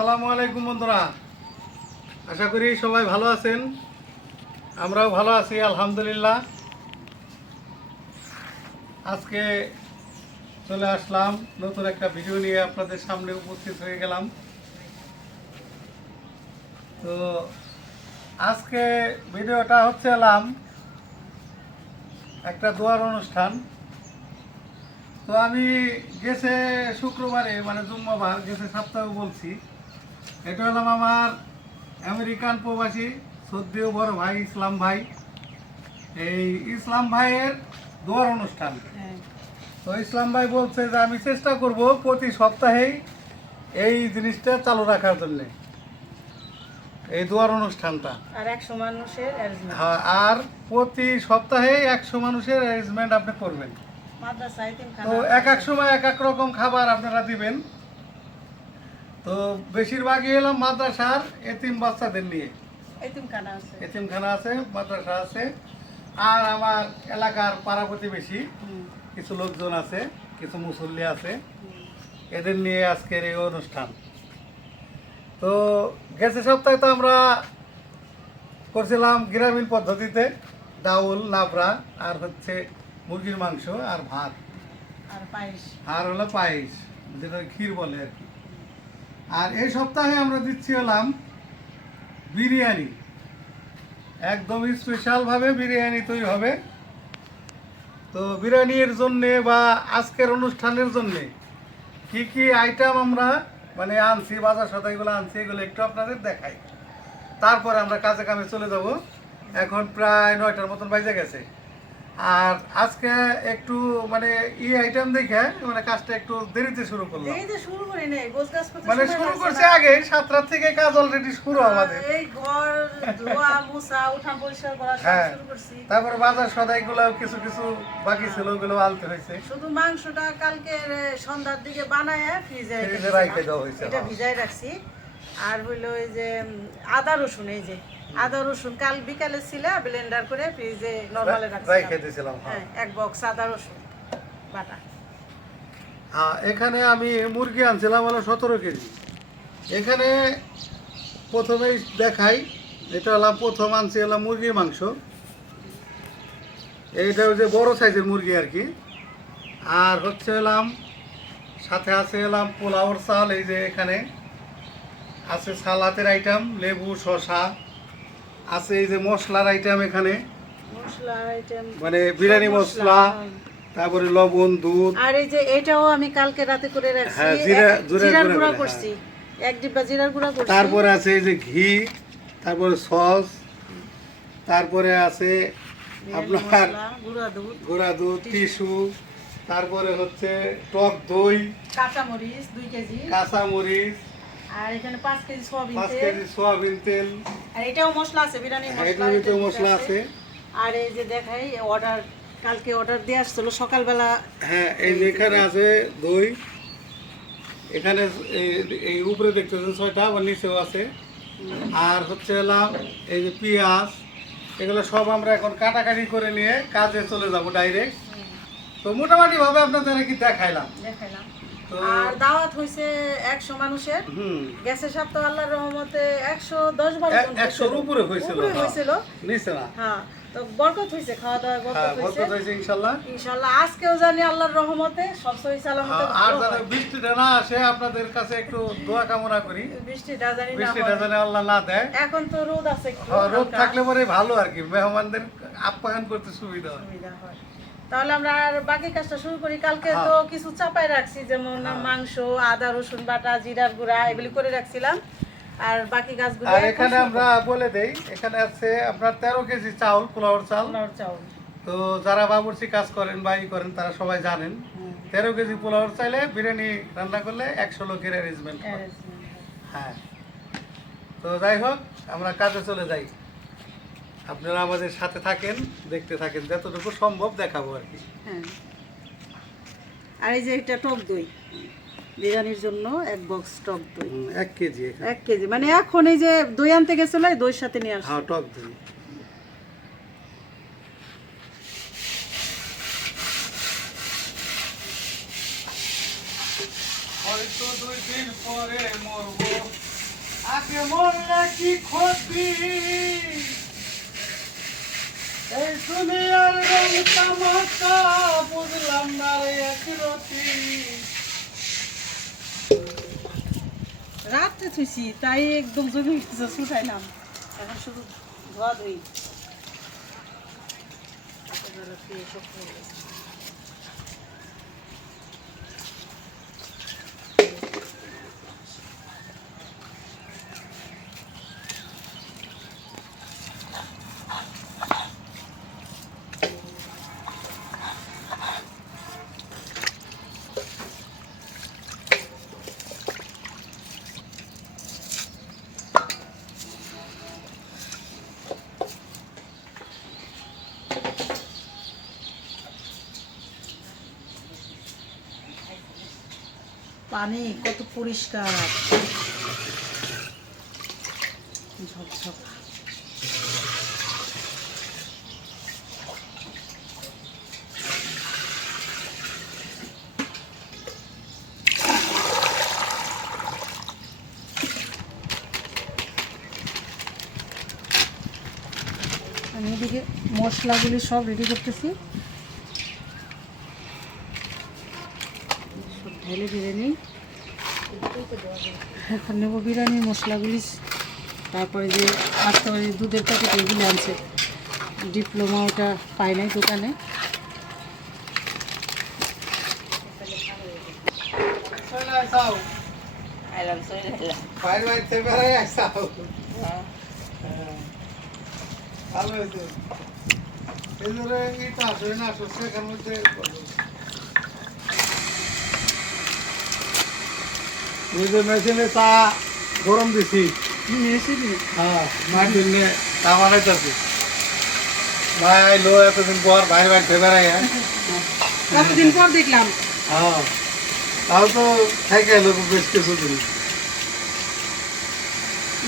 আসসালামু আলাইকুম বন্ধুরা, আশা করি সবাই ভালো আছেন। আমরাও ভালো আছি আলহামদুলিল্লাহ। আজকে চলে আসলাম নতুন একটা ভিডিও নিয়ে, আপনাদের সামনে উপস্থিত হয়ে গেলাম। তো আজকে ভিডিওটা হচ্ছে একটা দোয়ার অনুষ্ঠান। তো আমি গেছে শুক্রবারে মানে জুম্মাবার গেছে সপ্তাহে বলছি, এটা হলাম আমার আমেরিকান প্রবাসী সদ্যীয় বড় ভাই ইসলাম ভাই। এই ইসলাম ভাইয়ের দোয়ার অনুষ্ঠান। তো ইসলাম ভাই বলছে যে আমি চেষ্টা করব প্রতি সপ্তাহেই এই জিনিসটা চালু রাখার জন্যে, এই দোয়ার অনুষ্ঠানটা। আর 100 মানুষের অ্যারেঞ্জমেন্ট। হ্যাঁ, আর প্রতি সপ্তাহে 100 মানুষের অ্যারেঞ্জমেন্ট আপনি করবেন। মাদ্রাসা এতিমখানা। তো এক এক সময় এক এক রকম খাবার আপনারা দিবেন। তো বেশিরভাগই এলাম মাদ্রাসার এতিম বাচ্চাদের নিয়ে। এতিমখানা আছে। এতিমখানা আছে, মাদ্রাসা আছে, আর আমার এলাকার পাড়া প্রতিবেশী কিছু লোকজন আছে, কিছু মুসল্লি আছে, এদের নিয়ে আজকের এই অনুষ্ঠান। তো গেছে সপ্তাহে তো আমরা করছিলাম গ্রামীণ পদ্ধতিতে ডাউল লাবড়া আর হচ্ছে মুরগির মাংস আর ভাত আর পায়েস, আর হলো পায়েস, যেটা ক্ষীর বলে আর কি। আর এই সপ্তাহে আমরা দিচ্ছি বিরিয়ানি। একদম স্পেশালভাবে বিরিয়ানি তৈরি হবে। তো বিরিয়ানির জন্যে বা আজকের অনুষ্ঠানের জন্যে কি কি আইটেম আমরা মানে আনছি, বাজার সদাইগুলো আনছি, এগুলো একটু আপনাদের দেখাই, তারপরে আমরা কাজে কামে চলে যাব। এখন প্রায় 9টার মতন বাজে গেছে। আর আজকে একটু মানে আইটেম দেখে মানে কাজটা একটু দেরিতে শুরু করলাম। দেরিতে শুরু করি নাই, গোছগাছ করতে মানে শুরু করছে আগে 7টা থেকে কাজ অলরেডি শুরু আমাদের। এই ঘর ধোয়া মোছা উঠান পরিষ্কার করা সব হ্যাঁ, শুরু করছি। তারপরে বাজার সদাইগুলো কিছু কিছু বাকি ছিল, ওগুলো আনতে হয়েছে। শুধু মাংসটা কালকে সন্ধ্যার দিকে বানায় ফ্রিজে রাখে দেওয়া হয়েছে। এটা ভিজায় রাখছি। আর হইলো ওই যে আদা রসুন, এই যে আদা রসুন কাল বিকালে ছিল, ব্লেন্ডার করে ফ্রিজে নরমালে রেখে দিয়েছিলাম। হ্যাঁ, এক বক্স আদা রসুন বাটা। হ্যাঁ, এখানে আমি মুরগি আনছিলাম 17 কেজি। এখানে প্রথমেই দেখাই, এটা প্রথম আনছি মুরগির মাংস। এইটা হচ্ছে বড় সাইজের মুরগি আর কি। আর হচ্ছে সাথে আছে পোলাওর চাল। এই যে এখানে আছে সালাতের আইটেম, লেবু শসা আছে, এই যে মশলার আইটেম এখানে মশলার আইটেম মানে বিরিয়ানি মশলা, তারপরে লবণ, দুধ। আর এই যে এটাও আমি কালকে রাতে করে রাখছি। হ্যাঁ, জিরার গুঁড়া করছি, এক ডিব্বা জিরার গুঁড়া করছি। তারপরে আছে এই যে ঘি, তারপরে সস, তারপরে আছে আপনার গুঁড়া দুধ, টিস্যু, তারপরে হচ্ছে টক দই, কাঁচামরিচ 2 কেজি, কাঁচামরিচ, আর এখানে 5 কেজি সয়াবিন 5 তেল, কেজি সয়াবিন তেল। আর এটাও মশলা আছে, বিরিয়ানি মশলা, এটাও মশলা আছে। আর এই যে দেখাই কালকে অর্ডার দিয়ে আসছিল সকালবেলা। হ্যাঁ, এই যে এখানে আছে দই, এখানে এই উপরে দেখতেছেন 6টা, আবার নিচেও আছে। আর হচ্ছে এই যে পেঁয়াজ, এগুলো সব আমরা এখন কাটাকাটি করে নিয়ে কাজে চলে যাব ডাইরেক্ট। তো মোটামুটি ভাবে আপনাদের কি দেখাইলাম। আর দাওয়াত হইছে 100 মানুষের। গেছে সপ্তাহ আল্লাহর রহমতে 110 বার 100-র উপরে হয়েছিল, নিচে না। হ্যাঁ, তো বরকত হইছে, খাওয়া দাওয়া বরকত হইছে ইনশাআল্লাহ। ইনশাআল্লাহ আজকেও জানি আল্লাহর রহমতে সব সহি সালামতে। আর যারা বৃষ্টিটা না আসে, আপনাদের কাছে একটু দোয়া কামনা করি, বৃষ্টিটা জানি আল্লাহ না দেয়। এখন তো রোদ আছে, রোদ থাকলে পরে ভালো আর কি, মেহমানদের আপ্যায়ন করতে সুবিধা হয়। তাহলে আমরা আর বাকি কাজটা শুরু করি। কালকে তো কিছু চাপাই রাখছি, যেমন মাংস, আদা রসুন বাটা, জিরার গুঁড়া, এগুলি করে রাখছিলাম। আর বাকি কাজগুলো আর এখানে আমরা বলে দেই, এখানে আছে আপনার 13 কেজি চাউল, পোলাওর চাল। তো যারা বাবুর্চি কাজ করেন বা করেন তারা সবাই জানেন, 13 কেজি পোলাওর চাইলে বিরিয়ানি রান্না করলে 100 লোকের অ্যারেঞ্জমেন্ট। হ্যাঁ, তো যাই হোক, আমরা কাজে চলে যাই। আপনারা আমাদের সাথে থাকেন, দেখতে থাকেন, যতটুকু সম্ভব দেখাবো আর কি। হ্যাঁ, আর এই যে এটা টক দই বিরিয়ানির জন্য 1 বক্স টক দই, 1 কেজি। 1 কেজি মানে এখন এই যে দই আনতে গেছিল, এই দইয়ের সাথে নিয়ে আসছে। হ্যাঁ, টক দই। হয়তো 2 দিন পরে মরবো, কি ক্ষতি এই দুনিয়ার রং তামাশা বুঝলাম না রে একরতি। রাত্রে থুইছি তাই একদম জমি গেছে, শুকাইলাম। এখন শুধু ধোয়া ধুই। পানি কত পরিষ্কার, ঝকঝক। আমি এদিকে মশলাগুলি সব রেডি করতেছি, সব ঢেলে ঢেলে নিই। এখন নেবো বিরিয়ানির মশলাগুলি, তারপরে যে আজকে দুধের প্যাকেট এগুলি আনছে, ডিপ্লোমা ওটা পাই নাই দোকানে। বাইরে বাইরে বেড়াই আসাও ভালো হয়েছে। এই ধরে ইটা আসে না আসছে এখান মধ্যে মেশিনে চা গরম দিছি। হ্যাঁ মায়ের জন্য চা বানাইতেছি। ভাই আইলো এতদিন পর বাইরে বাইরে বেড়াই। কতদিন পর দেখলাম। হ্যাঁ তাও তো থেকে এলো বেশ কিছুদিন।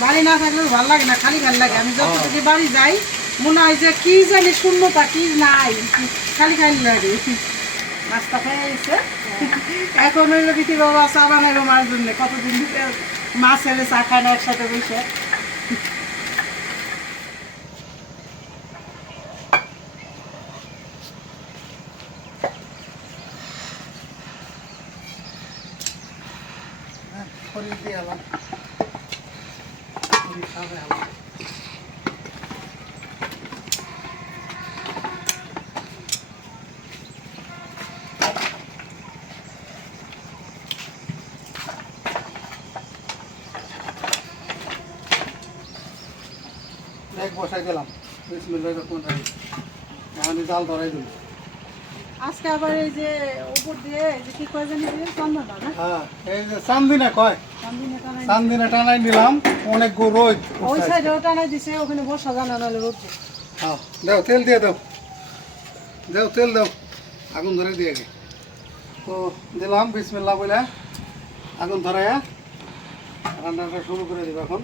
বাড়ি না থাকলে ভালো লাগে না, খালি ভালো লাগে। আমি যত থেকে বাড়ি যাই মনে হয় যে কি জানি শূন্যতা, কি নাই, খালি খালি লাগে। নাস্তা খেয়ে এসে এখন হইলো বিতি বাবা চা বানাইলো মার জন্য। কতদিন মা ছেলে চা খায় না একসাথে বসে। খড়ি দিয়ে এলাম, খড়ি খাবে এলাম। দেখ বসাই দিলাম, বিসমিল্লাহির রহমানির রহিম। এখন জাল ধরাই দিল। আজকে আবার এই যে উপর দিয়ে এই যে কি কয় জানি চন্দনা না, হ্যাঁ এই যে চান্দিনা কয়, চান্দিনা টানাই চান্দিনা টানাই নিলাম। অনেক রোদ ওই সাইডেও টানাই দিছে, ওখানে বসা জানা নাহলে রোদ। হ্যাঁ দাও তেল দিয়ে দাও, দাও তেল দাও, আগুন ধরে দিয়ে গে। তো দিলাম বিসমিল্লাহ বলে আগুন ধরাইয়া রান্নাটা শুরু করে দিব। এখন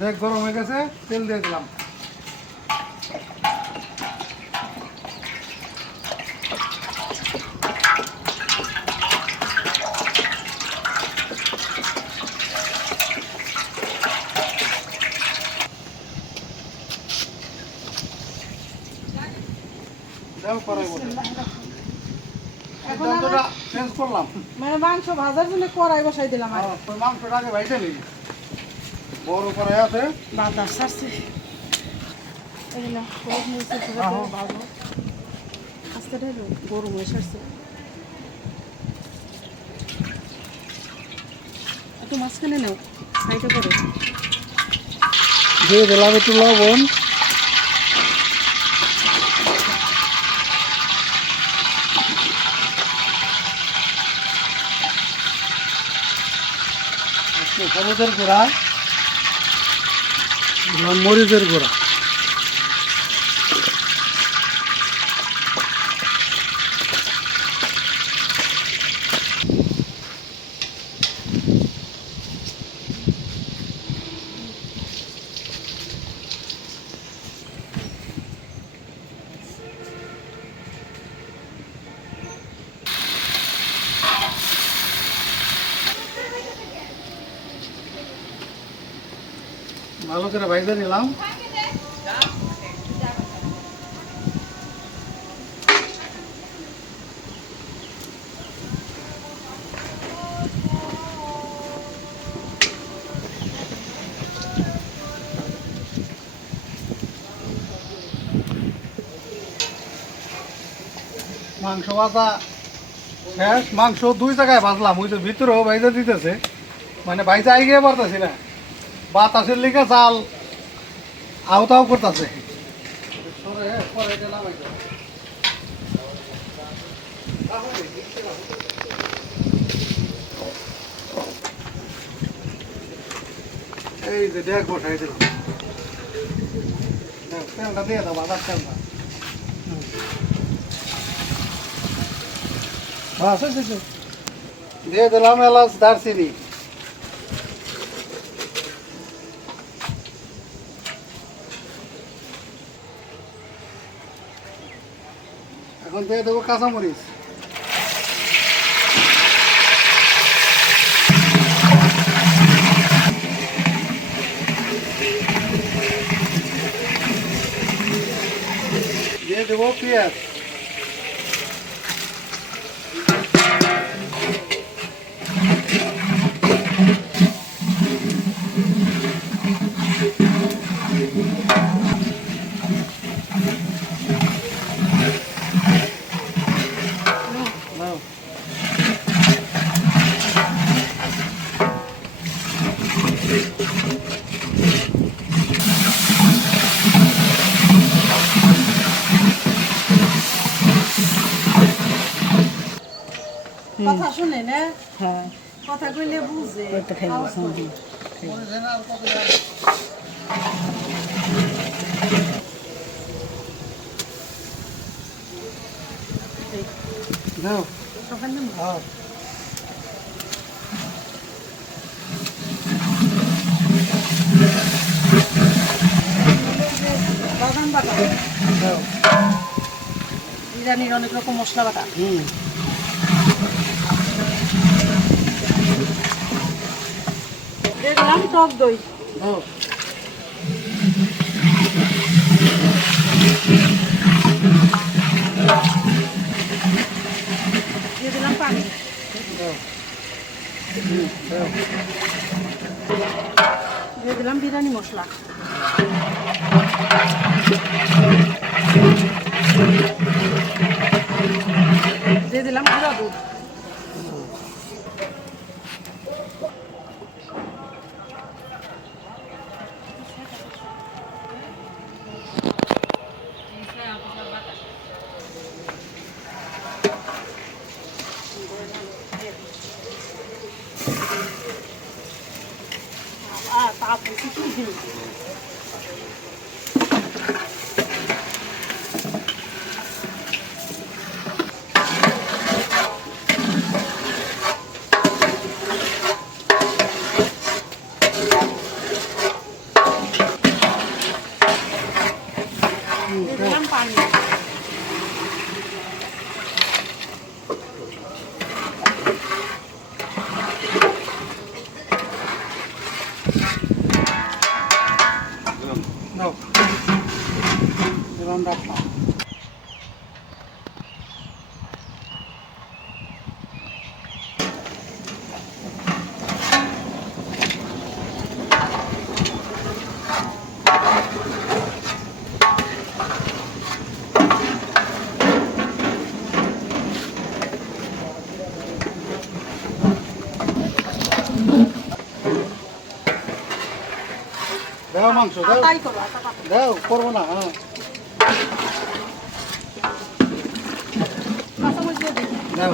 দেখ গরম হয়ে গেছে, তেল দিয়ে দিলাম। দাও করাই বলে এখন যন্ত্রটা চেঞ্জ করলাম। মানে মাংস ভাজার জন্য কড়াই বসাই দিলাম। আর মাংসটা আগে ভাইটা নিই, বড় কড়াই আছে। বাতাস ছাড়ছে, এগুলো হলুদ মরিচের গুঁড়া দিয়ে ভাজবো। আস্তে ঢেলো, গরম হয়ে সারছে। একটু মাঝখানে নাও, সাইডে করে দিয়ে দিলাম একটু লবণ, হলুদের গুঁড়া, মরিচের গুঁড়া, ভালো করে ভাইজা নিলাম। মাংস ভাজা শেষ। মাংস 2 জায়গায় ভাজলাম, ওই যে ভিতরেও ভাইজা দিতেছে, মানে ভাইজা আইগে পারতেছি না, বাতাসের লিগে চাল আওতাও করতেছে। এই যে দেখ বসাই দিলাম, তেলটা দিয়ে দাও, বাজার তেলটা। দিয়ে দিলাম এলাচ দারচিনি। এখন দিয়ে দেবো কাঁচামরিচ। দিয়ে দেবো পেঁয়াজ। নাও। কথা শুনে না, হ্যাঁ কথা কইলে বুঝে। ওইটা খাইবো। আওয়াজ করে। নাও। সকাল দিন হ্যাঁ। বাদাম বাটা, নাও। বিরিয়ানির অনেক রকম মশলা বাটা। হুম। দেখলাম টক দই, নাও। দিয়ে দিলাম পানি, নাও। হুম, নাও। দিয়ে দিলাম বিরিয়ানি মশলা, দিয়ে দিলাম গুঁড়া দুধ, তাপ কিছু দিয়ে দিলাম পানি, নাও। দিলাম ডাক্তার। দাও মাংস দাও, আটাই করো, আটা পাতা। দাও, করবো না। হ্যাঁ। কাঁচামরিচ দিয়ে দিই, দাও।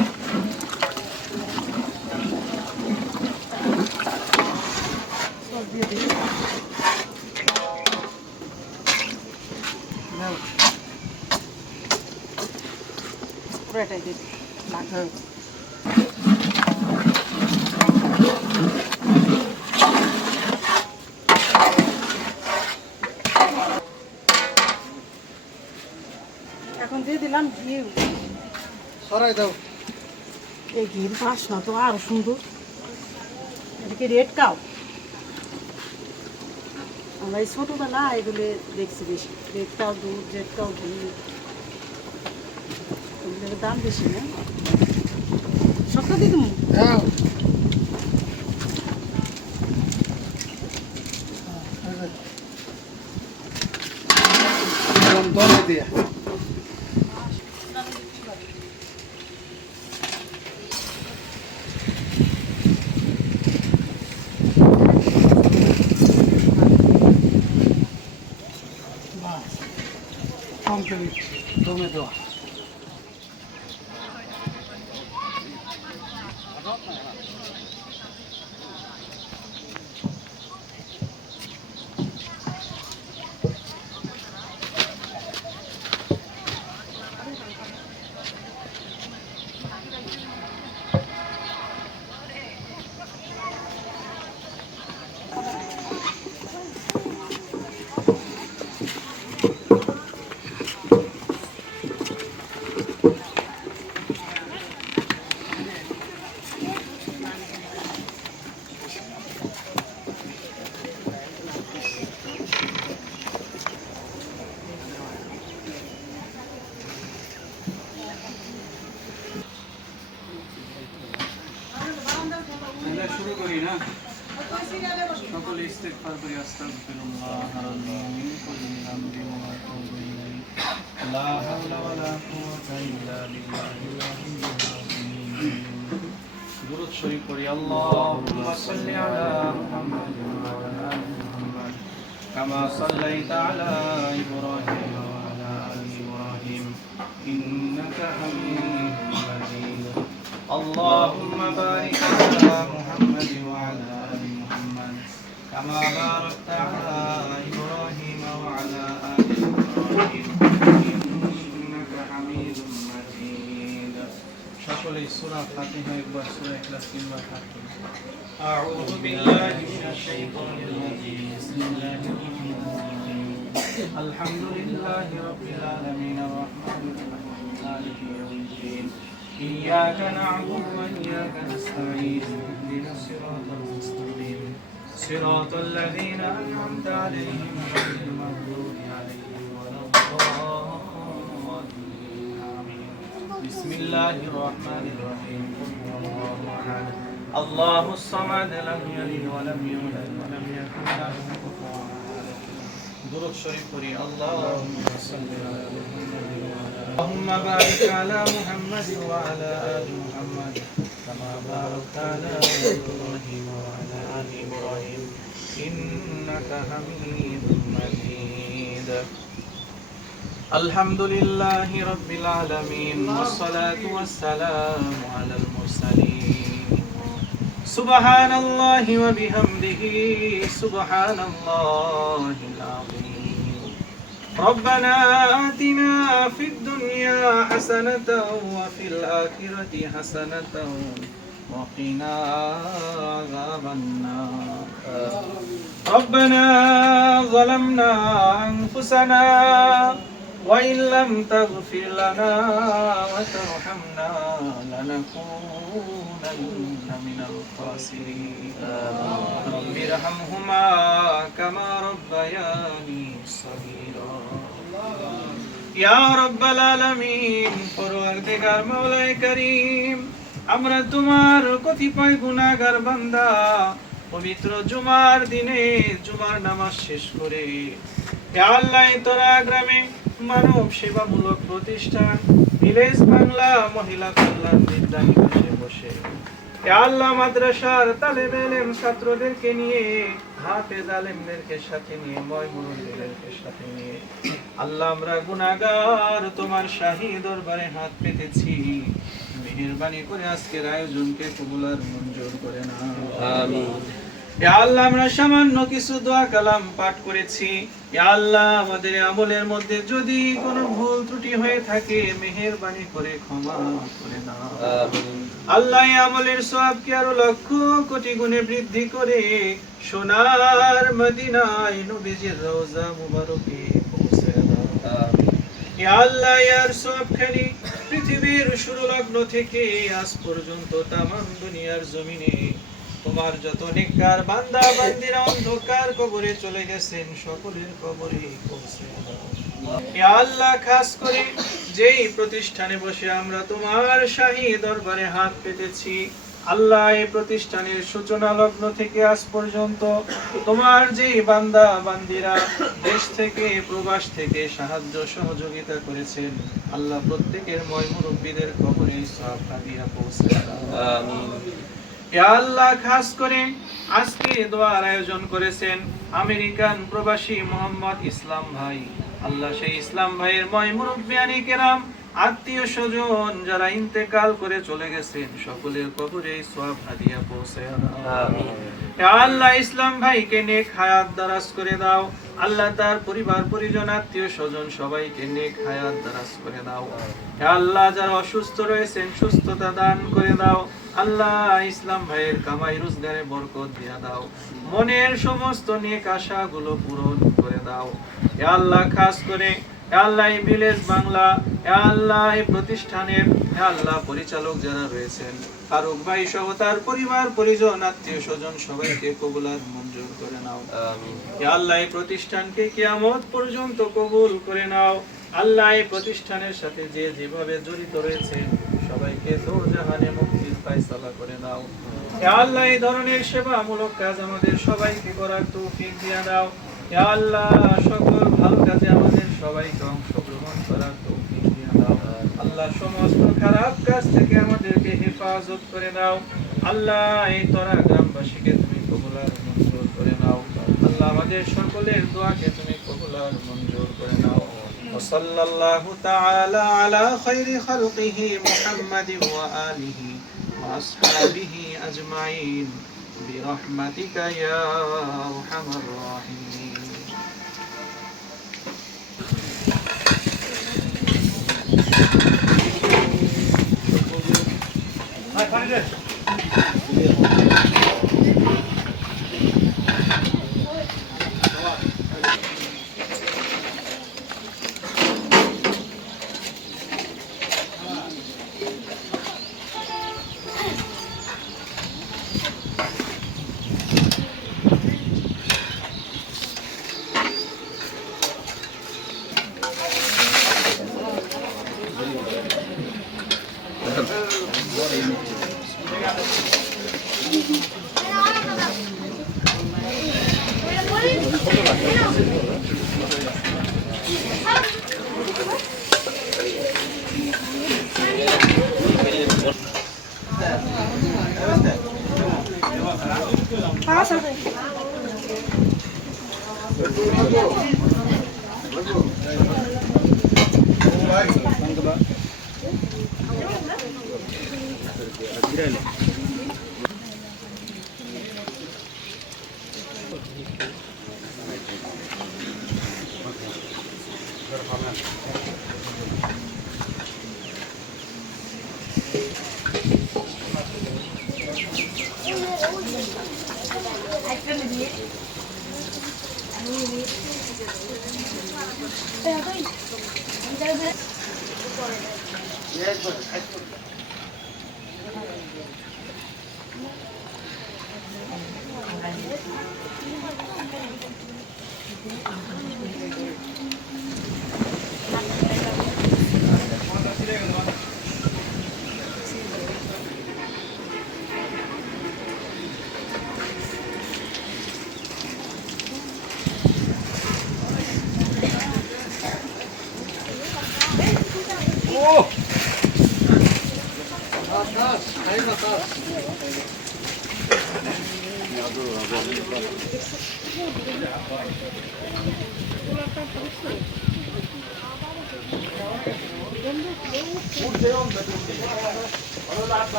সব দিয়ে দিই, দাও। পুরোটাই দিয়ে দিই। দাও। এখন দিয়ে দিলাম ঘি, সরাই দাও। এই ঘির বাসনা তো আরো সুন্দর। এদিকে রেড কাউ, আমরা এই ছোটোবেলা এগুলো দেখছি বেশি, রেডটাও দুধ, রেডটাও ঘি, এগুলোর দাম বেশি না। সবটা দিয়ে দেবো। দলে দিয়া কমপ্লিট দমে দেওয়া। শুরু করি না, সকলে ইস্তেগফার করি। আস্তাগফিরুল্লাহ রাব্বি মিন কুল্লি যামবিন ওয়া আতুবু ইলাইহি, লা হাওলা ওয়া লা কুওয়াতা ইল্লা বিল্লাহিল আলিয়্যিল আযীম। দুরূদ শরীফ পড়ি। আল্লাহুম্মা সাল্লি আলা মুহাম্মাদ ওয়া আলা আলি মুহাম্মাদ কামা সাল্লাইতা আলা ইব্রাহিম ওয়া আলা আলি ইব্রাহিম ইন্নাকা হামিদুম মাজিদ। اللهم بارك على محمد وعلى آل محمد كما باركت على إبراهيم وعلى آل إبراهيم إنك حميد مجيد. সকলে সূরা ফাতিহা একবার, সূরা ইখলাস তিনবার পাঠ করুন। আউযু বিল্লাহি মিনাশ শাইতানির রাজীম। বিসমিল্লাহির রহমানির রহিম। আলহামদুলিল্লাহি রাব্বিল আলামিন আর রাহমানির রহিম মালিকি ইয়াউমিদ্দিন। إياك نعبد وإياك نستعين اهدنا الصراط المستقيم صراط الذين أنعمت عليهم غير المغضوب عليهم ولا الضالين آمين. بسم الله الرحمن الرحيم. قل هو الله أحد الله الصمد لم يلد ولم يولد ولم يكن له كفوا أحد. درود شريف قري. اللهم صل على محمد اللهم بارك على محمد وعلى آل محمد كما باركت على إبراهيم وعلى آل إبراهيم إنك حميد مجيد. الحمد لله رب العالمين والصلاة والسلام على المرسلين. سبحان الله وبحمده سبحان الله العظيم. ربنا آتنا في الدنيا حسنة وفي الآخرة حسنة وقنا عذاب النار. ربنا ظلمنا أنفسنا وإن لم تغفر لنا وترحمنا لنكونن من الخاسرين. رب ارحمهما كما ربياني صغيرا. يا رب العالمين. পরওয়ারদিগার মাওলায়ে করিম, আমরা তোমার কতিপয় গুনাহগার বান্দা পবিত্র জুমার দিনে জুমার নামাজ শেষ করে হে আল্লাহ তোরা গ্রামে মানব সেবামূলক প্রতিষ্ঠান ভিলেজ বাংলা মহিলা কল্যাণ বিদ্যানিবাসে বসে হে আল্লাহ মাদ্রাসার তালেবে ইলম ছাত্রদেরকে নিয়ে হাফেজ আলেমদেরকে সাথে নিয়ে মুরব্বিদেরকে সাথে নিয়ে আল্লাহ আমরা গুনাহগার তোমার শাহী দরবারে হাত পেতেছি। মেহেরবানি করে আজকের আয়োজনকে কবুল আর মঞ্জুর করে নাও। আমিন। ইয়া আল্লাহ আমরা সামান্য কিছু দোয়া কালাম পাঠ করেছি। ইয়া আল্লাহ আমাদের আমলের মধ্যে যদি কোনো ভুল ত্রুটি হয়ে থাকে মেহেরবানি করে ক্ষমা করে দাও। আমিন। আল্লাহ এই আমলের সওয়াবকে আরো লক্ষ কোটি গুণে বৃদ্ধি করে সোনার মদিনায় নবীজির রওজা মুবারকে পৌঁছে দাও। আমিন। ইয়া আল্লাহ ইয়ার সওয়াবখানি পৃথিবীর শুরু লগ্ন থেকে আজ পর্যন্ত তামাম দুনিয়ার জমিনে তোমার যত নেককার বান্দা বান্দিরা অন্ধকার কবরে চলে গেছেন সকলের কবরে পৌঁছে দাও। ইয়া আল্লাহ, খাস করে যেই প্রতিষ্ঠানে বসে আমরা তোমার শাহী দরবারে হাত পেতেছি, আল্লাহ এই প্রতিষ্ঠানের সূচনা লগ্ন থেকে আজ পর্যন্ত তোমার যেই বান্দা বান্দিরা দেশ থেকে প্রবাস থেকে সাহায্য সহযোগিতা করেছেন, আল্লাহ প্রত্যেকের ময় মুরব্বীদের কবরে সওয়াব হাদিয়া পৌঁছে দাও। আমিন। ইয়া আল্লাহ, খাস করে আজকে দোয়ার আয়োজন করেছেন আমেরিকান প্রবাসী মোহাম্মদ ইসলাম ভাই, আল্লাহ সেই ইসলাম ভাইয়ের ময় মুরব্বিয়ানি কেরাম আত্মীয় স্বজন যারা ইন্তেকাল করে চলে গেছেন সকলের কবরে সওয়াব হাদিয়া পৌঁছে দাও। আমিন। ইয়া আল্লাহ, ইসলাম ভাইকে নেক হায়াত দারাজ করে দাও। আল্লাহ তার পরিবার পরিজন আত্মীয় স্বজন সবাইকে নেক হায়াত দারাজ করে দাও। ইয়া আল্লাহ, যারা অসুস্থ রয়েছেন সুস্থতা দান করে দাও। আল্লাহ, ইসলাম ভাইয়ের কামাই রোজগারে বরকত দিয়া দাও। মনের সমস্ত নেক আশাগুলো পূরণ করে দাও। ইয়া আল্লাহ, খাস করে ইয়া আল্লাহ এই ভিলেজ বাংলা, ইয়া আল্লাহ এই প্রতিষ্ঠানের ইয়া আল্লাহ পরিচালক যারা রয়েছেন ফারুক ভাই সহ তার পরিবার পরিজন আত্মীয় স্বজন সবাইকে কবুল আর মঞ্জুর করে নাও। আমিন। ইয়া আল্লাহ এই প্রতিষ্ঠানকে কিয়ামত পর্যন্ত কবুল করে নাও। আল্লাহ এই প্রতিষ্ঠানের সাথে যে যেভাবে জড়িত রয়েছে সবাইকে দোজাহানে মুক্তির ফয়সালা করে নাও। ইয়া আল্লাহ এই ধরনের সেবামূলক কাজ আমাদের সবাইকে করার তৌফিক দিয়ে দাও। ইয়া আল্লাহ সকল ভালো কাজে আমাদের সবাইকে অংশগ্রহণ করার তৌফিক দিয়ে দাও। আল্লাহ সমস্ত খারাপ কাজ থেকে আমাদেরকে হেফাজত করে দাও। আল্লাহ এই তরা গ্রামবাসীকে তুমি কবুল আর মঞ্জুর করে নাও। আল্লাহ আমাদের সকলের দোয়াকে তুমি কবুল আর মঞ্জুর করে নাও। وصلى الله تعالى على خير خلقه محمد وآله وأصحابه أجمعين برحمتك يا أرحم الراحمين.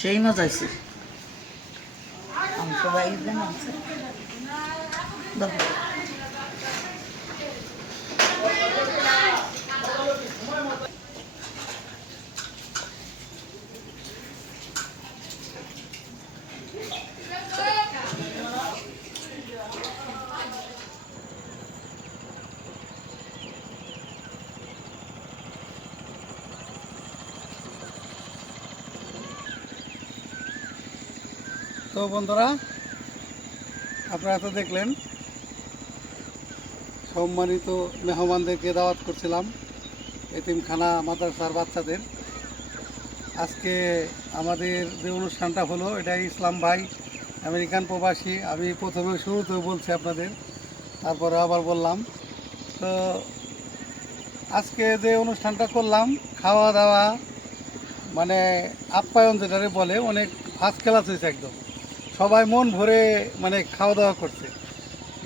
সেই মজা আছে আমি সবাই তো বন্ধুরা, আপনারা তো দেখলেন সম্মানিত মেহমানদেরকে দাওয়াত করছিলাম এতিমখানা মাদ্রাসার বাচ্চাদের। আজকে আমাদের যে অনুষ্ঠানটা হলো, এটা ইসলাম ভাই আমেরিকান প্রবাসী। আমি প্রথমে শুরুতেও বলছি আপনাদের, তারপরে আবার বললাম। তো আজকে যে অনুষ্ঠানটা করলাম, খাওয়া দাওয়া মানে আপ্যায়ন যেটারে বলে, অনেক ফার্স্ট ক্লাস হয়েছে একদম। সবাই মন ভরে মানে খাওয়া দাওয়া করছে,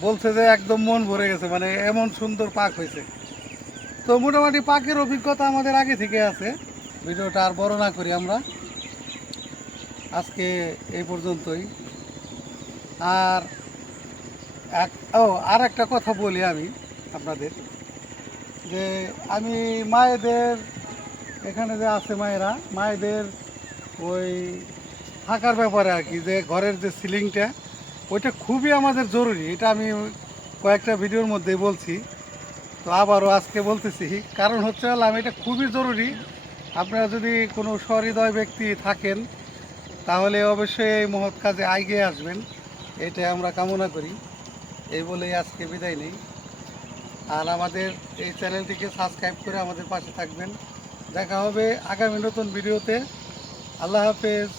বলছে যে একদম মন ভরে গেছে, মানে এমন সুন্দর পাক হয়েছে। তো মোটামুটি পাকের অভিজ্ঞতা আমাদের আগে থেকে আছে। ভিডিওটা আর বড় না করি আমরা, আজকে এই পর্যন্তই। আর আর একটা কথা বলি আমি আপনাদের, যে আমি মায়েদের এখানে যে আছে মায়েদের ওই থাকার ব্যাপারে আর কি, যে ঘরের যে সিলিংটা, ওইটা খুবই আমাদের জরুরি। এটা আমি কয়েকটা ভিডিওর মধ্যেই বলছি, তো আবারও আজকে বলতেছি। কারণ হচ্ছে এটা খুবই জরুরি। আপনারা যদি কোনো সহৃদয় ব্যক্তি থাকেন, তাহলে অবশ্যই এই মহৎ কাজে এগিয়ে আসবেন, এটাই আমরা কামনা করি। এই বলেই আজকে বিদায় নেই। আর আমাদের এই চ্যানেলটিকে সাবস্ক্রাইব করে আমাদের পাশে থাকবেন। দেখা হবে আগামী নতুন ভিডিওতে। আল্লাহ হাফেজ।